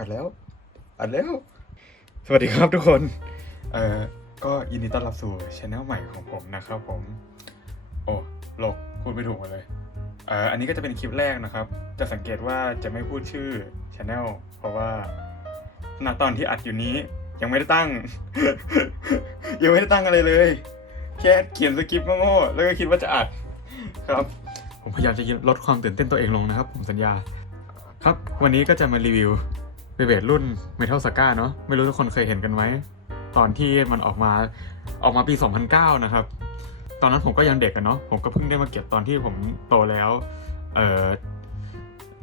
อัดแล้ว อัดแล้ว สวัสดีครับทุกคน เอ่อ ก็ยินดีต้อนรับสู่ช anel ใหม่ของผมนะครับผม โอ้โลกพูดไม่ถูกหมดเลย เอ่อ อันนี้ก็จะเป็นคลิปแรกนะครับ จะสังเกตว่าจะไม่พูดชื่อช anel เพราะว่าณตอนที่อัดอยู่นี้ ยังไม่ได้ตั้ง ยังไม่ได้ตั้งอะไรเลย แค่เขียนสคริปต์โง่ๆแล้วก็คิดว่าจะอัด ครับ ผมพยายามจะลดความตื่นเต้นตัวเองลงนะครับ ผมสัญญาครับ วันนี้ก็จะมารีวิว เบเบดรุ่น Metal Saga เนาะไม่รู้ทุกคนเคยเห็นกันไหม ตอนที่มันออกมาออกมาปี 2009 นะครับ ตอนนั้นผมก็ยังเด็กอะเนาะผมก็เพิ่งได้มาเก็บตอนที่ผมโตแล้วเอ่อ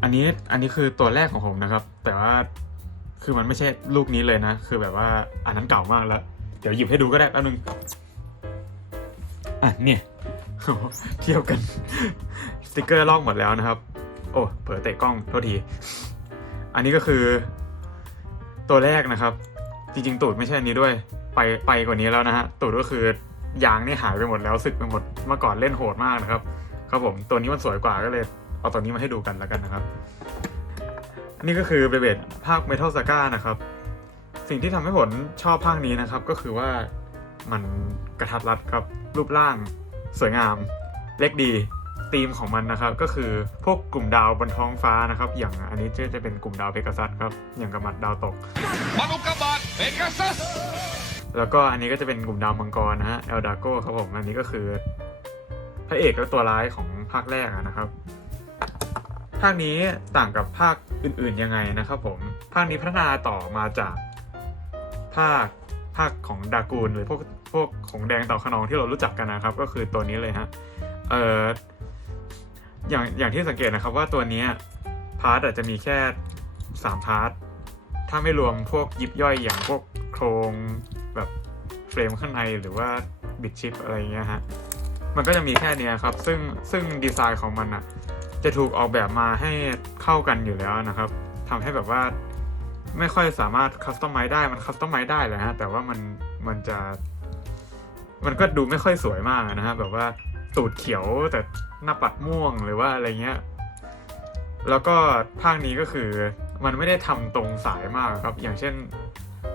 อันนี้อันนี้คือตัวแรกของผมนะครับ แต่ว่าคือมันไม่ใช่ลูกนี้เลยนะ คือแบบว่าอันนั้นเก่ามากแล้ว เดี๋ยวหยิบให้ดูก็ได้แป๊บนึงอะเนี่ยเทียบกันสติกเกอร์ลอกหมดแล้วนะครับ โอ้เผลอเตะกล้องโทษที อันนี้ก็คือ ตัวแรกนะครับ จริงๆ ตูดไม่ใช่อันนี้ด้วย ไปไปกว่านี้แล้วนะฮะ ตูดก็คือยางนี่หายไปหมดแล้วสึกไปหมด เมื่อก่อนเล่นโหดมากนะครับ ครับผม ตัวนี้มันสวยกว่าก็เลย เอาตัวนี้มาให้ดูกันแล้วกันนะครับ อันนี้ก็คือเบเบดภาค Metal Saga นะครับ สิ่งที่ทำให้ผลชอบภาคนี้นะครับ ก็คือว่ามันกระทัดรัดครับ รูปร่าง สวยงาม เล็กดี ธีมของมันนะครับก็คือพวกกลุ่มดาวบนท้องฟ้านะครับ อย่างอันนี้จะจะเป็นกลุ่มดาวเพกาซัสครับอย่างกับมัดดาวตกมนุษย์กบาตเอกาซัสแล้วก็อันนี้ก็จะเป็นกลุ่มดาวมังกรนะฮะเอลดาโกครับผมอันนี้ก็คือพระเอกและตัวร้ายของภาคแรกอะนะครับ ภาคนี้ต่างกับภาคอื่นๆยังไงนะครับผมภาคนี้พัฒนาต่อมาจากภาคภาคของดากูลหรือพวกพวกของแดงเต่าขนองที่เรารู้จักกันนะครับ ก็คือตัวนี้เลยฮะเอ่อ อย่างอย่างที่สังเกตนะครับว่าตัวนี้พาร์ทอาจจะมีแค่สามพาร์ท ถ้าไม่รวมพวกยิบย่อยอย่างพวกโครงแบบเฟรมข้างในหรือว่าบิดชิปอะไรเงี้ยฮะ มันก็จะมีแค่นี้ครับ ซึ่งซึ่งดีไซน์ของมันอะจะถูกออกแบบมาให้เข้ากันอยู่แล้วนะครับทำให้แบบว่าไม่ค่อยสามารถคัสตอมไมซ์ได้มันคัสตอมไมซ์ได้แหละฮะ แต่ว่ามันมันจะ มันก็ดูไม่ค่อยสวยมากนะฮะแบบว่า ตูดเขียวแต่หน้าปัดม่วงหรือว่าอะไรเงี้ย แล้วก็ภาคนี้ก็คือมันไม่ได้ทำตรงสายมากครับ อย่างเช่น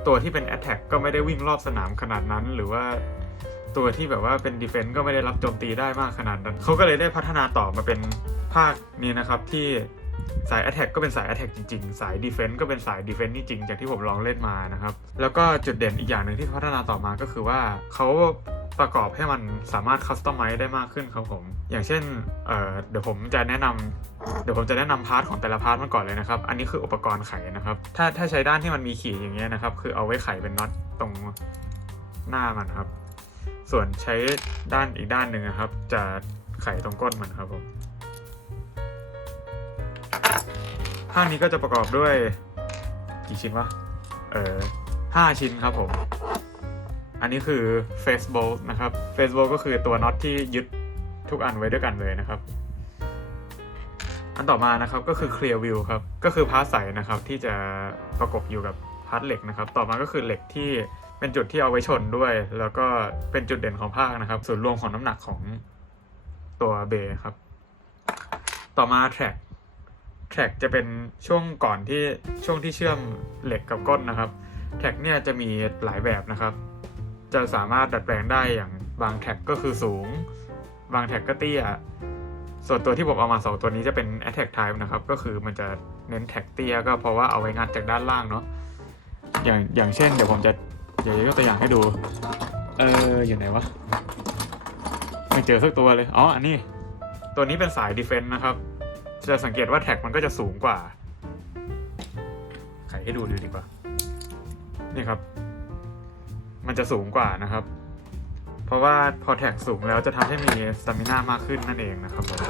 ตัวที่เป็น Attack ก็ไม่ได้วิ่งรอบสนามขนาดนั้น หรือว่าตัวที่แบบว่าเป็น Defense ก็ไม่ได้รับโจมตีได้มากขนาดนั้น เขาก็เลยได้พัฒนาต่อมาเป็นภาคนี้นะครับที่ สาย Attack ก็เป็นสาย Attack จริง ๆ สาย Defense ก็เป็นสาย Defense จริงๆจากที่ผมลองเล่นมานะครับ แล้วก็จุดเด่นอีกอย่างหนึ่งที่พัฒนาต่อมาก็คือว่าเขาประกอบให้มันสามารถคัสตอมไมซ์ได้มากขึ้นครับผม อย่างเช่นเเดี๋ยวผมจะแนะนำเดี๋ยวผมจะแนะนำพาร์ทของแต่ละพาร์ทมาก่อนเลยนะครับ อันนี้คืออุปกรณ์ไขนะครับ ถ้าถ้าใช้ด้านที่มันมีขีดอย่างเงี้ยนะครับ คือเอาไว้ไขเป็นน็อตตรงหน้ามันครับ ส่วนใช้ด้านอีกด้านหนึ่งนะครับ จะไขตรงก้นมันครับผม ภาคนี้ก็จะประกอบด้วย กี่ชิ้นวะ เออห้าชิ้นครับผม อันนี้คือ face bolt นะครับ face bolt ก็คือตัวน็อตที่ยึดทุกอันไว้ด้วยกันเลยนะครับ อันต่อมานะครับก็คือ clear view ครับ ก็คือพาร์ทใสนะครับที่จะประกบอยู่กับพาร์ทเหล็กนะครับ ต่อมาก็คือเหล็กที่เป็นจุดที่เอาไว้ชนด้วย แล้วก็เป็นจุดเด่นของภาคนะครับ ส่วนรวมของน้ำหนักของตัวเบครับ ต่อมา track track จะเป็นช่วงก่อนที่ช่วงที่เชื่อมเหล็กกับก้นนะครับ track เนี่ยจะมีหลายแบบนะครับ จะสามารถดัดแปลงได้อย่างบาง track ก็คือสูง บาง track ก็เตี้ย ส่วนตัวที่ผมเอามาสองตัวนี้จะเป็น attack type นะครับ ก็คือมันจะเน้นแท็กเตี้ยก็เพราะว่าเอาไว้งัดจากด้านล่างเนาะ อย่างอย่างเช่นเดี๋ยวผมจะเดี๋ยวยกตัวอย่างให้ดู เอออยู่ไหนวะ ไม่เจอสักตัวเลย อ๋อ อันนี้ ตัวนี้เป็นสาย defense นะครับ จะสังเกตว่าแท็กมันก็จะสูงกว่า ไขให้ดูดูดีกว่า นี่ครับ มันจะสูงกว่านะครับ เพราะว่าพอแท็กสูงแล้วจะทำให้มีสตามิน่ามากขึ้นนั่นเองนะครับผม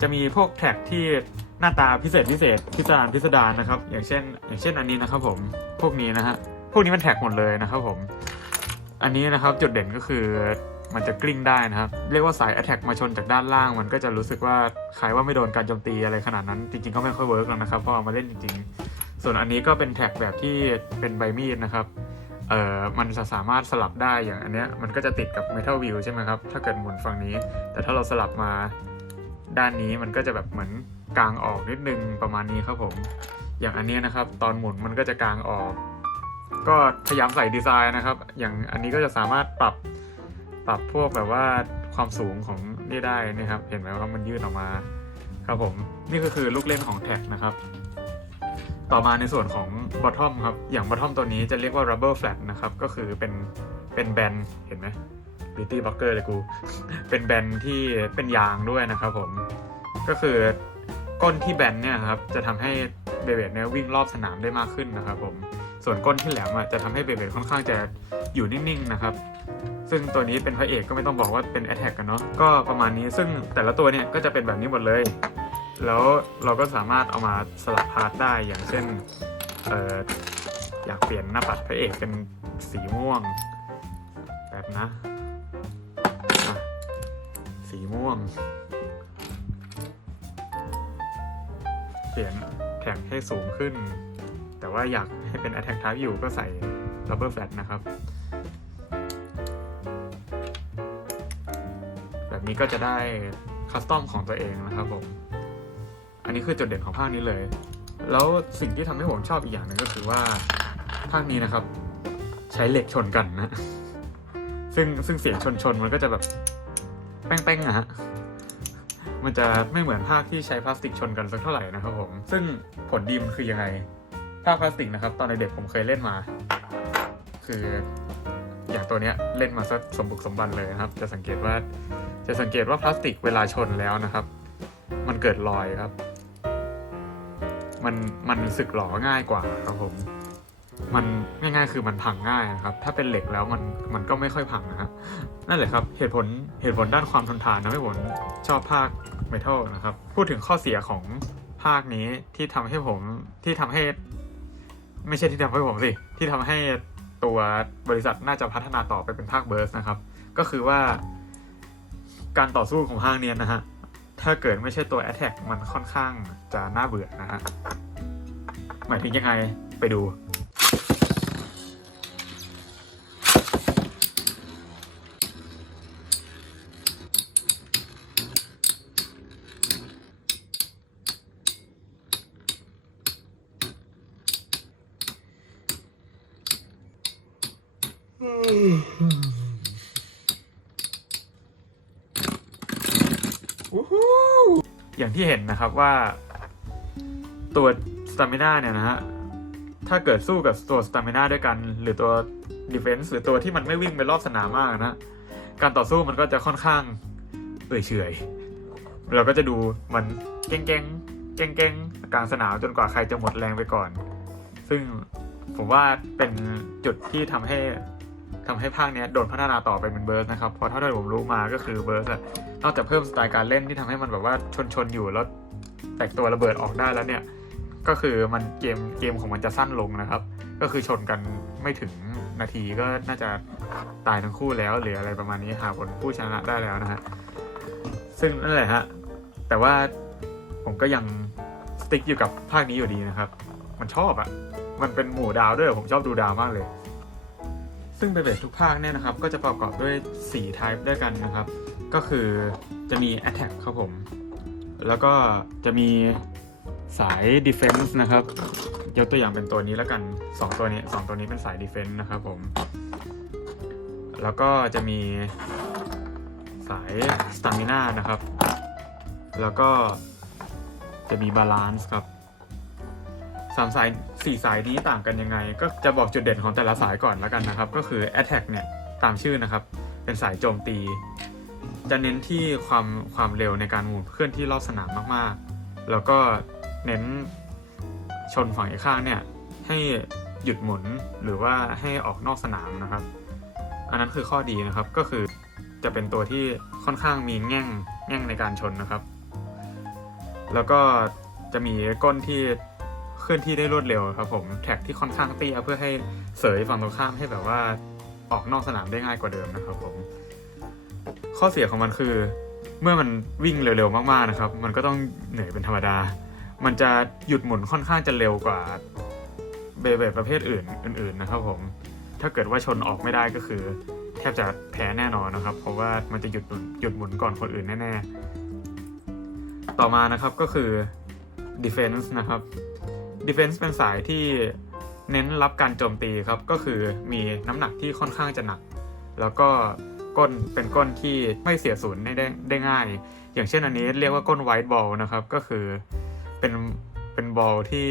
จะมีพวกแท็กที่หน้าตาพิเศษพิเศษพิสดารพิสดารนะครับ อย่างเช่น อย่างเช่นอันนี้นะครับ ผมพวกนี้นะฮะพวกนี้มันแท็กหมดเลยนะครับ ผม อันนี้นะครับจุดเด่นก็คือ มันจะกลิ้งได้นะครับ เรียกว่าสาย Attack มาชนจากด้านล่าง มันก็จะรู้สึกว่าคล้ายว่าไม่โดนการโจมตีอะไรขนาดนั้น จริงๆก็ไม่ค่อยเวิร์กหรอกนะครับพอมาเล่นจริง ๆ ส่วนอันนี้ก็เป็นแท็กแบบที่เป็นใบมีดนะครับเอ่อมันจะสามารถสลับได้อย่างอันเนี้ยมันก็จะติดกับ Metal View ใช่ไหมครับ ถ้าเกิดหมุนฝั่งนี้ แต่ถ้าเราสลับมาด้านนี้มันก็จะแบบเหมือนกลางออกนิดนึงประมาณนี้ครับผม อย่างอันเนี้ยนะครับ ตอนหมุนมันก็จะกางออก ก็พยายามใส่ดีไซน์นะครับ อย่างอันนี้ก็จะสามารถปรับ ปรับพวกแบบว่าความสูงของนี่ได้นะครับ เห็นไหมว่ามันยืดออกมา ครับผมนี่ก็คือลูกเล่นของแท็กนะครับ ต่อมาในส่วนของ bottom ครับอย่าง bottom ตัวนี้จะเรียกว่า rubber flat นะครับก็คือเป็นเป็นแบนเห็นไหม beauty blocker เลยกู เป็นแบนที่เป็นยางด้วยนะครับผมก็คือก้นที่แบนเนี่ยครับจะทำให้เบเบดเนี่ยวิ่งรอบสนามได้มากขึ้นนะครับผมส่วนก้นที่แหลมอะจะทำให้เบเบดค่อนข้างจะอยู่นิ่งๆนะครับ ซึ่งตัวนี้เป็นพระเอกก็ไม่ต้องบอกว่าเป็น Attack กันเนาะก็ประมาณนี้ซึ่งแต่ละตัวเนี่ยก็จะเป็นแบบนี้หมดเลย แล้วเราก็สามารถเอามาสลับพาร์ทได้อย่างเช่นเอออยากเปลี่ยนหน้าปัดพระเอกเป็นสีม่วงแบบนะะสีม่วง เปลี่ยนแท็กให้สูงขึ้น แต่ว่าอยากให้เป็น Attack Type อยู่ก็ใส่ Rubber Flat นะครับ นี้ก็จะได้คัสตอมของตัวเองนะครับผม อันนี้คือจุดเด่นของภาคนี้เลย แล้วสิ่งที่ทำให้ผมชอบอีกอย่างหนึ่งก็คือว่าภาคนี้นะครับ ใช้เหล็กชนกันนะ ซึ่งซึ่งเสียงชนชนมันก็จะแบบแป้งๆอะฮะมันจะไม่เหมือนภาคที่ใช้พลาสติกชนกันสักเท่าไหร่นะครับผม ซึ่งผลดีมันคือยังไง ภาคพลาสติกนะครับ ตอนเด็กผมเคยเล่นมา คืออย่างตัวเนี้ยเล่นมาสักสมบุกสมบันเลยนะครับ จะสังเกตว่า จะสังเกตว่าพลาสติกเวลาชนแล้วนะครับ มันเกิดรอยครับ มันมันสึกหลอง่ายกว่าครับผม มันง่ายๆคือมันพังง่ายนะครับ ถ้าเป็นเหล็กแล้วมันมันก็ไม่ค่อยพังนะครับนั่นแหละครับเหตุผลเหตุผลด้านความทนทานนะให้ผมชอบภาคเมทัลนะครับ พูดถึงข้อเสียของภาคนี้ที่ทำให้ผมที่ทำให้ ไม่ใช่ที่ทำให้ผมสิที่ทำให้ตัวบริษัทน่าจะพัฒนาต่อไปเป็นภาคเบิร์สนะครับ ก็คือว่า การต่อสู้ของภางเนี้ยนะฮะ ถ้าเกิดไม่ใช่ตัว Attack มันค่อนข้างจะน่าเบื่อนะฮะ หมายถึงยังไงไปดู อย่างที่เห็นนะครับว่าตัวสตามิน่าเนี่ยนะฮะ ถ้าเกิดสู้กับตัวสตามิน่าด้วยกัน หรือตัวดีเฟนส์หรือตัวที่มันไม่วิ่งไปรอบสนามมากนะ การต่อสู้มันก็จะค่อนข้างเอื่อยเฉอยเราก็จะดูมันเก้งเก้งเก้งเก้งกลางสนามจนกว่าใครจะหมดแรงไปก่อน ซึ่งผมว่าเป็นจุดที่ทำให้ ทำให้ภาคเนี้ยโดนพัฒนาต่อไปเป็นเบิร์สนะครับเพราะเท่าที่ผมรู้มาก็คือเบิร์สอะนอกจากเพิ่มสไตล์การเล่นที่ทำให้มันแบบว่าชนชนๆอยู่แล้วแตกตัวระเบิดออกได้แล้วเนี่ย ก็คือมันเกมเกมของมันจะสั้นลงนะครับ ก็คือชนกันไม่ถึงนาทีก็น่าจะตายทั้งคู่แล้วหรืออะไรประมาณนี้หาผลผู้ชนะได้แล้วนะฮะซึ่งนั่นแหละฮะแต่ว่าผมก็ยังสติ๊กอยู่กับภาคนี้อยู่ดีนะครับ มันชอบอะมันเป็นหมู่ดาวด้วยผมชอบดูดาวมากเลย ซึ่งเบเบทุกภาคเนี่ยนะครับ ก็จะประกอบด้วย 4 type ด้วยกันนะครับ ก็คือจะมี attack ครับผม แล้วก็จะมีสาย defense นะครับยกตัวอย่างเป็นตัวนี้แล้วกัน 2 ตัวนี้ 2 ตัวนี้เป็นสาย defense นะครับผม แล้วก็จะมีสาย stamina นะครับ แล้วก็จะมี balance ครับ สามสายสี่สายนี้ต่างกันยังไง ก็จะบอกจุดเด่นของแต่ละสายก่อนแล้วกันนะครับ ก็คือ attack เนี่ยตามชื่อนะครับ เป็นสายโจมตี จะเน้นที่ความความเร็วในการหมุนเคลื่อนที่รอบสนามมากๆ แล้วก็เน้นชนฝั่งอีกข้างเนี่ยให้หยุดหมุนหรือว่าให้ออกนอกสนามนะครับ อันนั้นคือข้อดีนะครับก็คือจะเป็นตัวที่ค่อนข้างมีแง่งแง่งในการชนนะครับ แล้วก็จะมีก้นที่ เคลื่อนที่ได้รวดเร็วครับผมแท็กที่ค่อนข้างเตี้ยเพื่อให้เสยฝั่งตรงข้ามให้แบบว่าออกนอกสนามได้ง่ายกว่าเดิมนะครับผม ข้อเสียของมันคือ เมื่อมันวิ่งเร็วๆมากๆนะครับ มันก็ต้องเหนื่อยเป็นธรรมดา มันจะหยุดหมุนค่อนข้างจะเร็วกว่าเบเบประเภทอื่นอื่น ๆ นะครับ ผม ถ้าเกิดว่าชนออกไม่ได้ก็คือ แทบจะแพ้แน่นอนนะครับ เพราะว่ามันจะหยุดหมุนหยุดหมุนก่อนคนอื่นแน่ๆต่อมานะครับก็คือ defense นะครับ Defense เป็นสายที่เน้นรับการโจมตีครับ ก็คือมีน้ำหนักที่ค่อนข้างจะหนัก แล้วก็ก้นเป็นก้นที่ไม่เสียศูนย์ได้ได้ได้ง่าย อย่างเช่นอันนี้เรียกว่าก้นไวท์บอลนะครับ ก็คือเป็นเป็นบอลที่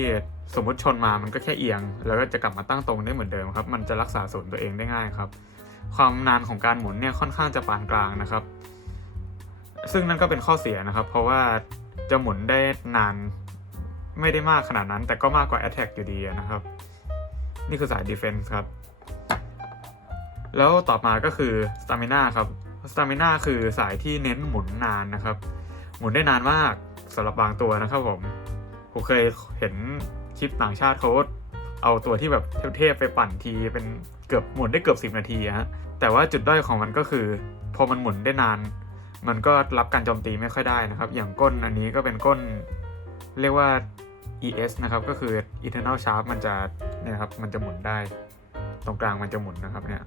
สมมติชนมามันก็แค่เอียง แล้วก็จะกลับมาตั้งตรงได้เหมือนเดิมครับ มันจะรักษาศูนย์ตัวเองได้ง่ายครับ ความนานของการหมุนเนี่ยค่อนข้างจะปานกลางนะครับ ซึ่งนั่นก็เป็นข้อเสียนะครับ เพราะว่าจะหมุนได้นาน ไม่ได้มากขนาดนั้น แต่ก็มากกว่า Attack อยู่ดีนะครับ นี่คือสาย Defense ครับ แล้วต่อมาก็คือ Stamina ครับ Stamina คือสายที่เน้นหมุนนานนะครับ หมุนได้นานมากสำหรับบางตัวนะครับผม ผมเคยเห็นคลิปต่างชาติเขาเอาตัวที่แบบเทพๆไปปั่นทีเป็นเกือบหมุนได้เกือบ 10 นาทีฮะแต่ว่าจุดด้อยของมันก็คือ พอมันหมุนได้นาน มันก็รับการโจมตีไม่ค่อยได้นะครับ อย่างก้นอันนี้ก็เป็นก้น เรียกว่า ES นะครับ ก็คือ internal sharp มันจะเนี่ยครับ มันจะหมุนได้ ตรงกลางมันจะหมุนนะครับเนี่ย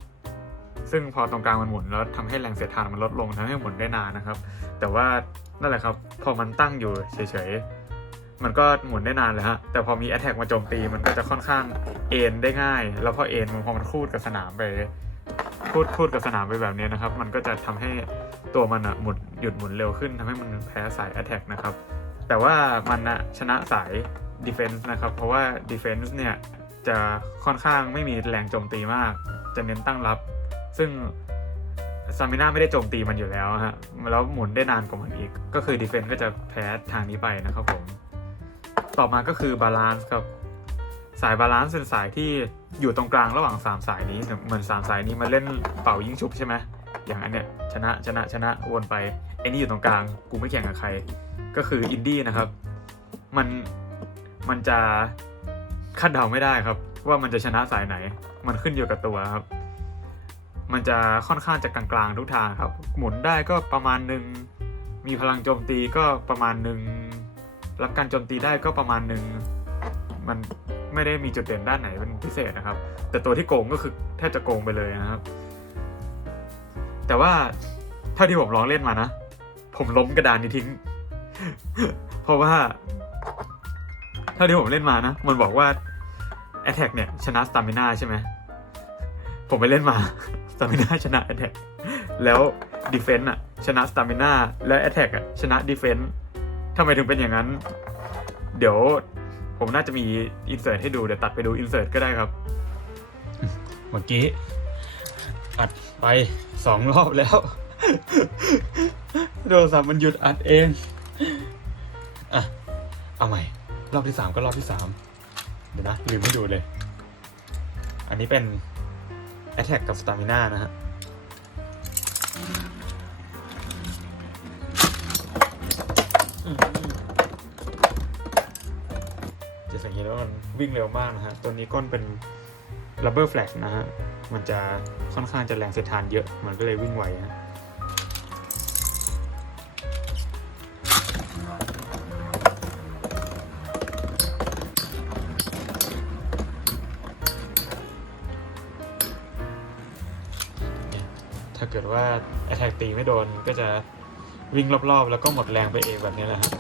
ซึ่งพอตรงกลางมันหมุนแล้วทำให้แรงเสียดทานมันลดลงทำให้หมุนได้นานนะครับ แต่ว่านั่นแหละครับ พอมันตั้งอยู่เฉยๆ มันก็หมุนได้นานเลยฮะ แต่พอมี attack มาโจมตี มันก็จะค่อนข้างเอ็นได้ง่าย แล้วพอเอ็นมันพอมันคูดกับสนามไปคูดคูดกับสนามไปแบบนี้นะครับ มันก็จะทำให้ตัวมันอะหมุนหยุดหมุนเร็วขึ้นทำให้มันแพ้สาย attack นะครับ แต่ว่ามันนะชนะสาย defense นะครับ เพราะว่า defense เนี่ย จะค่อนข้างไม่มีแรงโจมตีมาก จะเน้นตั้งรับ ซึ่งซามิน่าไม่ได้โจมตีมันอยู่แล้วฮะแล้วหมุนได้นานกว่ามันอีก ก็คือ defense ก็จะแพ้ทางนี้ไปนะครับผม ต่อมาก็คือบาลานซ์ครับ สายบาลานซ์เป็นสายที่อยู่ตรงกลางระหว่าง 3 สายนี้ เหมือน 3 สายนี้มาเล่นเป่ายิงชุบใช่ไหมอย่างอันเนี้ยชนะชนะชนะวนไป อ้นี่อยู่ตรงกลาง กูไม่แข่งกับใคร ก็คืออินดี้นะครับ มันมันจะคาดเดาไม่ได้ครับ ว่ามันจะชนะสายไหน มันขึ้นอยู่กับตัวครับ มันจะค่อนข้างจะกลางๆทุกทางครับ หมุนได้ก็ประมาณหนึ่งมีพลังโจมตีก็ประมาณหนึ่งรับการโจมตีได้ก็ประมาณหนึ่งมันไม่ได้มีจุดเด่นด้านไหนเป็นพิเศษนะครับ แต่ตัวที่โกงก็คือแทบจะโกงไปเลยนะครับ แต่ว่าเท่าที่ผมลองเล่นมานะ ผมล้มกระดานนี้ทิ้ง เพราะว่า เท่าที่ผมเล่นมานะ มันบอกว่า Attack เนี่ย ชนะ Stamina ใช่ไหม ผมไปเล่นมา Stamina ชนะ Attack แล้ว Defense อะชนะ Stamina และ Attack อะชนะ Defense ทำไมถึงเป็นอย่างนั้น เดี๋ยวผมน่าจะมีอินเสิร์ตให้ดู เดี๋ยวตัดไปดูอินเสิร์ตก็ได้ครับ เมื่อกี้ อัดไปสองรอบแล้ว โทรศัพท์มันหยุดอัดเอง อะ เอาใหม่ รอบที่สามก็รอบที่สามเดี๋ยวนะ ลืมไม่ดูเลย อันนี้เป็น Attack กับ Stamina นะฮะ จะสังเกตว่ามันวิ่งเร็วมากนะฮะ ตัวนี้ก้นเป็น rubber flag นะฮะ มันจะค่อนข้างจะแรงเสียดทานเยอะ มันก็เลยวิ่งไวนะ ถ้าเกิดว่าแอตแทกตีไม่โดนก็จะวิ่งรอบๆ แล้วก็หมดแรงไปเองแบบนี้แหละครับ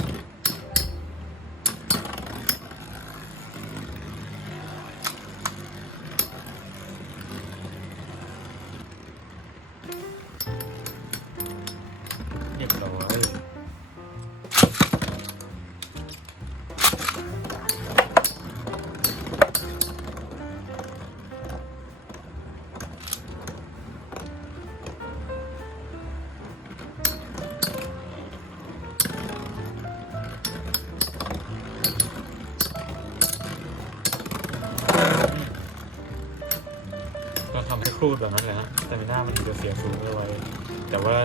แต่ว่า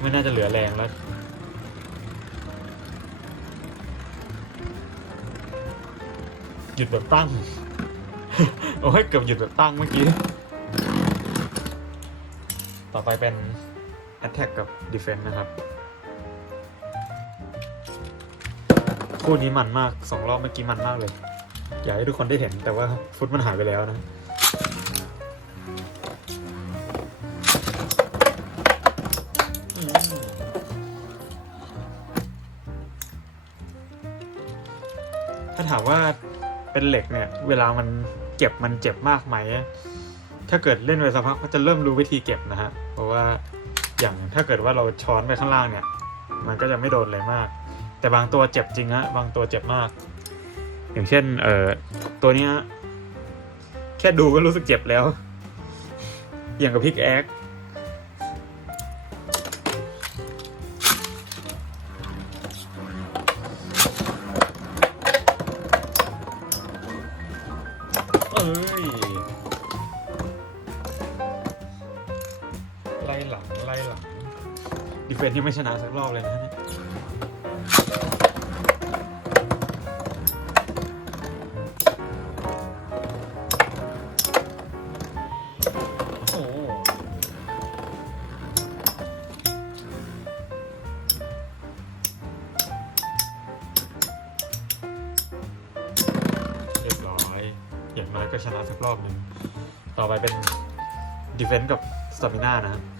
ไม่น่าจะเหลือแรงแล้วหยุดแบบตั้ง โอ้ยเกือบหยุดแบบตั้งเมื่อกี้ ต่อไปเป็น Attack กับ Defense นะครับ คู่นี้มันมากสองรอบเมื่อกี้มันมากเลย อยากให้ทุกคนได้เห็นแต่ว่าฟุตมันหายไปแล้วนะ เป็นเหล็กเนี่ย เวลามันเก็บมันเจ็บมากไหม ถ้าเกิดเล่นไปสักพักก็จะเริ่มรู้วิธีเก็บนะฮะ เพราะว่าอย่างถ้าเกิดว่าเราช้อนไปข้างล่างเนี่ย มันก็จะไม่โดนอะไรมาก แต่บางตัวเจ็บจริงฮะ บางตัวเจ็บมาก อย่างเช่น เอ่อ ตัวเนี้ยแค่ดูก็รู้สึกเจ็บแล้ว อย่างกับพิกแอค ที่ไม่ชนะสักรอบเลยนะเนี่ยโอ้โหเรียบร้อย อย่างน้อยก็ชนะสักรอบหนึ่ง ต่อไปเป็นดีเฟนต์กับสตามิน่านะฮะโ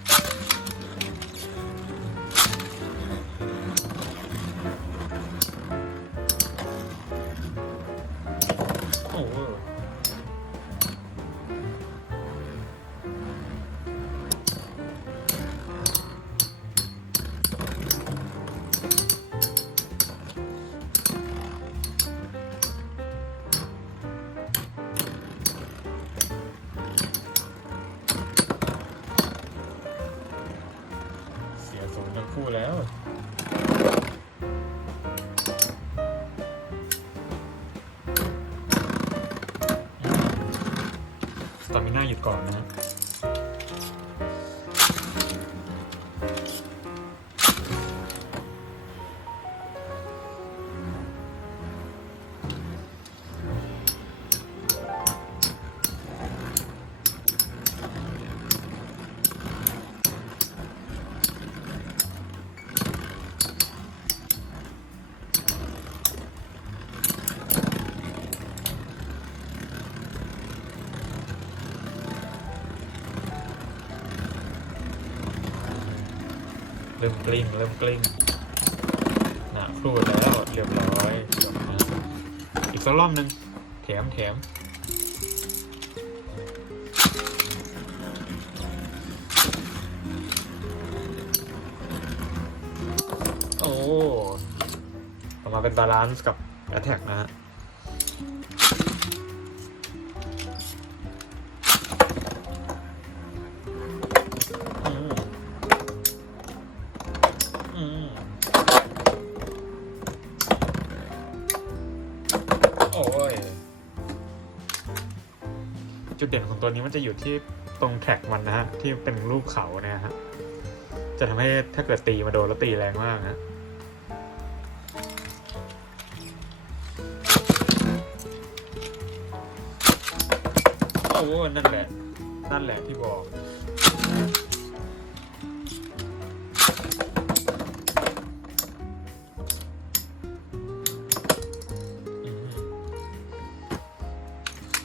สตามิน่าหยุดก่อนนะ กลิ้งเริ่มกลิ้งหนาครูดแล้วเรียบร้อยจบนะอีกสักรอบหนึ่งแถมแถมโอ้ออกมาเป็นบาลานซ์กับ Attack นะฮะ ตัวนี้มันจะอยู่ที่ตรงแท็กมันนะฮะ ที่เป็นรูปเขาเนี่ยฮะ จะทำให้ถ้าเกิดตีมาโดนแล้วตีแรงมากนะโอ้นั่นแหละ นั่นแหละที่บอก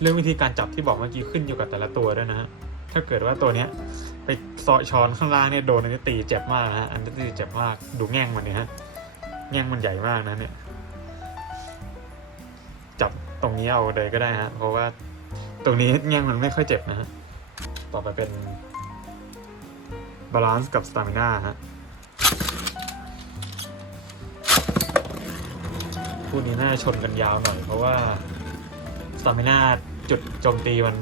เรื่องวิธีการจับที่บอกเมื่อกี้ขึ้นอยู่กับแต่ละตัวด้วยนะฮะถ้าเกิดว่าตัวเนี้ยไปเซาะช้อนข้างล่างเนี่ยโดนอันนี้ตีเจ็บมากนะฮะอันนี้ตีเจ็บมากดูแง่งมันเนี่ยฮะแง่งมันใหญ่มากนะเนี่ยจับตรงนี้เอาเลยก็ได้ฮะเพราะว่าตรงนี้แง่งมันไม่ค่อยเจ็บนะฮะต่อไปเป็นบาลานซ์กับสตามิน่าฮะคู่นี้น่าชนกันยาวหน่อยเพราะว่าสตามิน่า จุดโจมตีมัน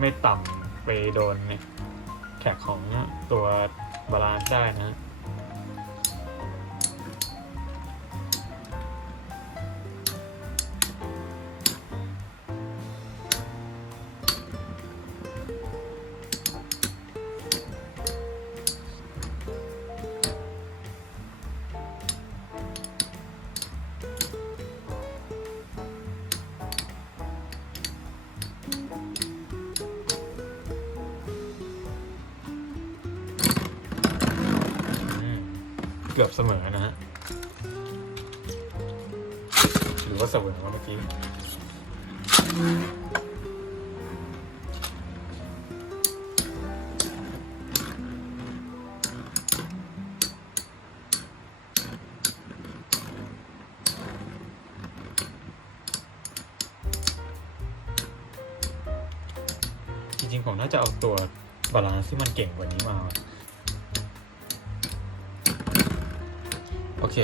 ไม่ต่ำไปโดนเนี่ยแท็กของตัวบาลานซ์ได้นะ เสมอนะฮะหรือว่าเสมอว่าเมื่อกี้จริงๆผมน่าจะเอาตัวบาลานซ์ที่มันเก่งกว่านี้มา อเค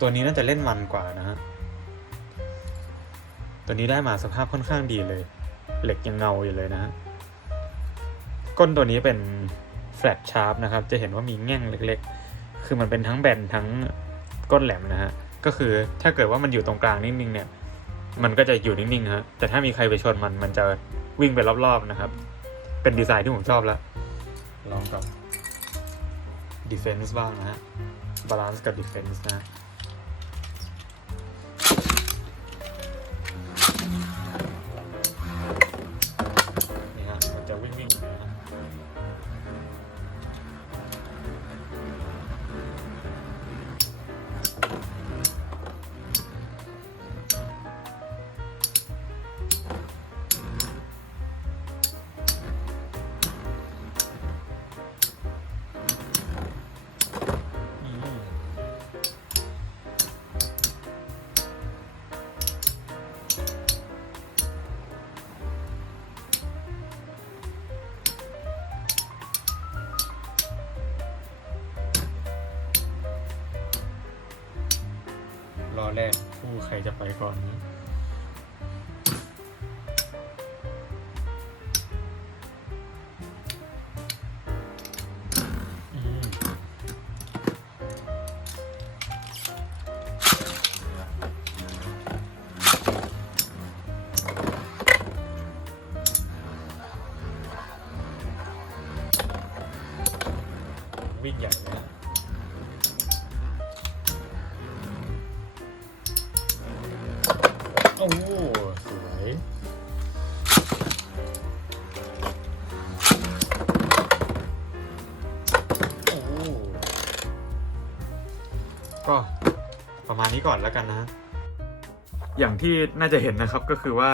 ตัวนี้น่าจะเล่นมันกว่านะฮะ ตัวนี้ได้มาสภาพค่อนข้างดีเลย เหล็กยังเงาอยู่เลยนะฮะ ก้นตัวนี้เป็นแฟลตชาร์ปนะครับ จะเห็นว่ามีแง่งเล็กๆ คือมันเป็นทั้งแบนทั้งก้นแหลมนะฮะ ก็คือถ้าเกิดว่ามันอยู่ตรงกลางนิ่งๆเนี่ย มันก็จะอยู่นิ่งๆฮะ แต่ถ้ามีใครไปชนมัน มันจะวิ่งไปรอบๆนะครับ เป็นดีไซน์ที่ผมชอบแล้ว ลองกับ defense บ้างนะฮะ balance กับ defense จะไปก่อนนะ นี้ก่อนแล้วกันนะ อย่างที่น่าจะเห็นนะครับก็คือว่า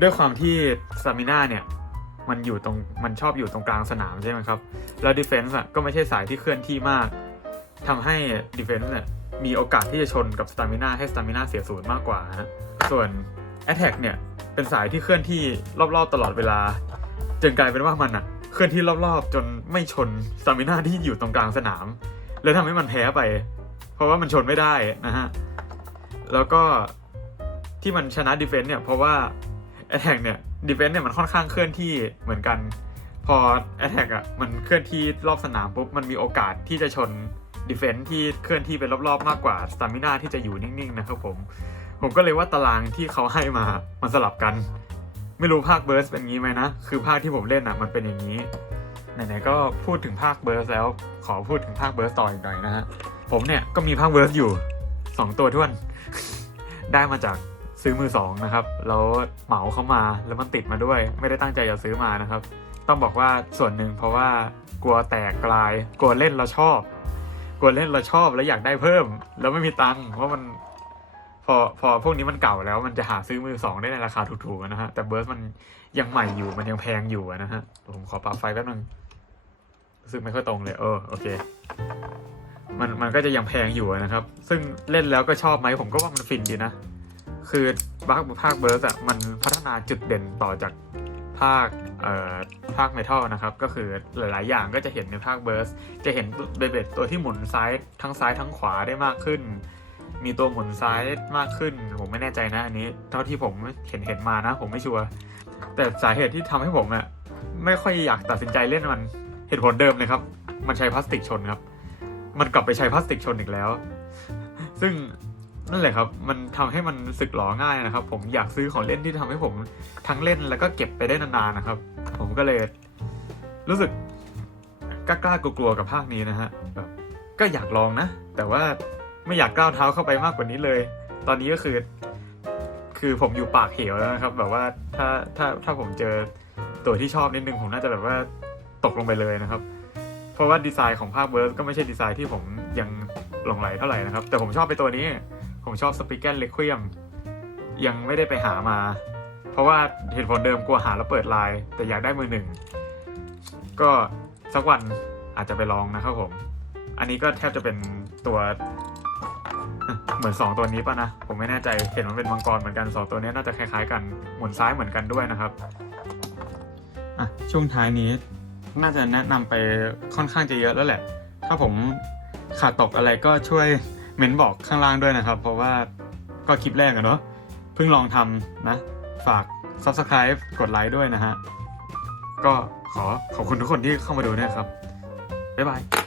ด้วยความที่ซามิน่าเนี่ย มันอยู่ตรงมันชอบอยู่ตรงกลางสนามใช่ไหมครับ แล้วดิเฟนส์อะก็ไม่ใช่สายที่เคลื่อนที่มากทำให้ดิเฟนส์เนี่ยมีโอกาสที่จะชนกับสตามิน่าให้สตามิน่าเสียศูนย์มากกว่าฮะส่วน a t t a c k เนี่ยเป็นสายที่เคลื่อนที่รอบๆตลอดเวลาจนกลายเป็นว่ามันอะเคลื่อนที่รอบๆ จนไม่ชนสตามิน่าที่อยู่ตรงกลางสนาม เลยทำให้มันแพ้ไป เพราะว่ามันชนไม่ได้นะฮะ แล้วก็ที่มันชนะดิเฟนส์เนี่ยเพราะว่า a t t a c k เนี่ยดิเฟนส์เนี่ยมันค่อนข้างเคลื่อนที่เหมือนกัน พอ Attack อะมันเคลื่อนที่รอบสนามปุ๊บมันมีโอกาสที่จะชน Defense ที่เคลื่อนที่ไปรอบๆ มากกว่า Stamina ที่จะอยู่นิ่งๆนะครับผม ผมก็เลยว่าตารางที่เขาให้มามันสลับกัน ไม่รู้ภาคเบิร์สเป็นงี้ไหมนะ คือภาคที่ผมเล่นอะมันเป็นอย่างนี้ไหนๆก็พูดถึงภาคเบิร์สแล้วขอพูดถึงภาคเบิร์สต่ออีกหน่อยนะฮะ ผมเนี่ยก็มีภาคเบิร์สอยู่ 2 ตัวท้วน ได้มาจากซื้อมือสองนะครับ แล้วเหมาเข้ามาแล้วมันติดมาด้วย ไม่ได้ตั้งใจจะซื้อมานะครับ ต้องบอกว่าส่วนหนึ่งเพราะว่ากลัวแตกกลาย กลัวเล่นเราชอบ กลัวเล่นเราชอบแล้วอยากได้เพิ่ม แล้วไม่มีตังค์เพราะมันพอพอพวกนี้มันเก่าแล้วมันจะหาซื้อมือสองได้ในราคาถูกๆนะฮะแต่เบิร์สมันยังใหม่อยู่มันยังแพงอยู่นะฮะผมขอปรับไฟแป๊บนึงรู้สึกไม่ค่อยตรงเลยเออโอเค มันมันก็จะยังแพงอยู่นะครับ ซึ่งเล่นแล้วก็ชอบไหมผมก็ว่ามันฟินดีนะ คือภาคภาคเบิร์สอะมันพัฒนาจุดเด่นต่อจากภาคเอ่อภาคเมทัลนะครับ ก็คือหลาย ๆ อย่างก็จะเห็นในภาคเบิร์สจะเห็นเบเบตตัวที่หมุนซ้ายทั้งซ้ายทั้งขวาได้มากขึ้น มีตัวหมุนซ้ายมากขึ้น ผมไม่แน่ใจนะอันนี้ เท่าที่ผมเห็นเห็นมานะ ผมไม่ชัวร์แต่สาเหตุที่ทำให้ผมอะไม่ค่อยอยากตัดสินใจเล่นมันเหตุผลเดิมเลยครับ มันใช้พลาสติกชนครับ มันกลับไปใช้พลาสติกชนอีกแล้ว ซึ่งนั่นแหละครับ มันทำให้มันสึกหลอง่ายนะครับ ผมอยากซื้อของเล่นที่ทำให้ผมทั้งเล่นแล้วก็เก็บไปได้นานๆนะครับ ผมก็เลย รู้สึกกล้าๆกลัวๆกับภาคนี้นะฮะแบบก็อยากลองนะ แต่ว่าไม่อยากก้าวเท้าเข้าไปมากกว่านี้เลย ตอนนี้ก็คือ คือผมอยู่ปากเหวแล้วนะครับ แบบว่าถ้าถ้าถ้าผมเจอตัวที่ชอบนิดนึงผมน่าจะแบบว่าตกลงไปเลยนะครับ เพราะว่าดีไซน์ของภาคเบิร์สก็ไม่ใช่ดีไซน์ที่ผมยังหลงไหลเท่าไหร่นะครับ แต่ผมชอบไปตัวนี้ ผมชอบสปิเกนเลควียมยังไม่ได้ไปหามา เพราะว่าเหตุผลเดิมกลัวหาแล้วเปิดไลน์แต่อยากได้มือหนึ่ง ก็สักวันอาจจะไปลองนะครับผม อันนี้ก็แทบจะเป็นตัวเหมือน 2 ตัวนี้ป่ะนะ ผมไม่แน่ใจเห็นมันเป็นมังกรเหมือนกัน 2 ตัวนี้น่าจะคล้ายๆกันหมุนซ้ายเหมือนกันด้วยนะครับอะช่วงท้ายนี้ น่าจะแนะนำไปค่อนข้างจะเยอะแล้วแหละ ถ้าผมขาดตกอะไรก็ช่วยเมนบอกข้างล่างด้วยนะครับ เพราะว่าก็คลิปแรกอะเนาะเพิ่งลองทำนะ ฝาก Subscribe กดไลค์ด้วยนะฮะ ก็ขอขอบคุณทุกคนที่เข้ามาดูนะครับ บ๊ายบาย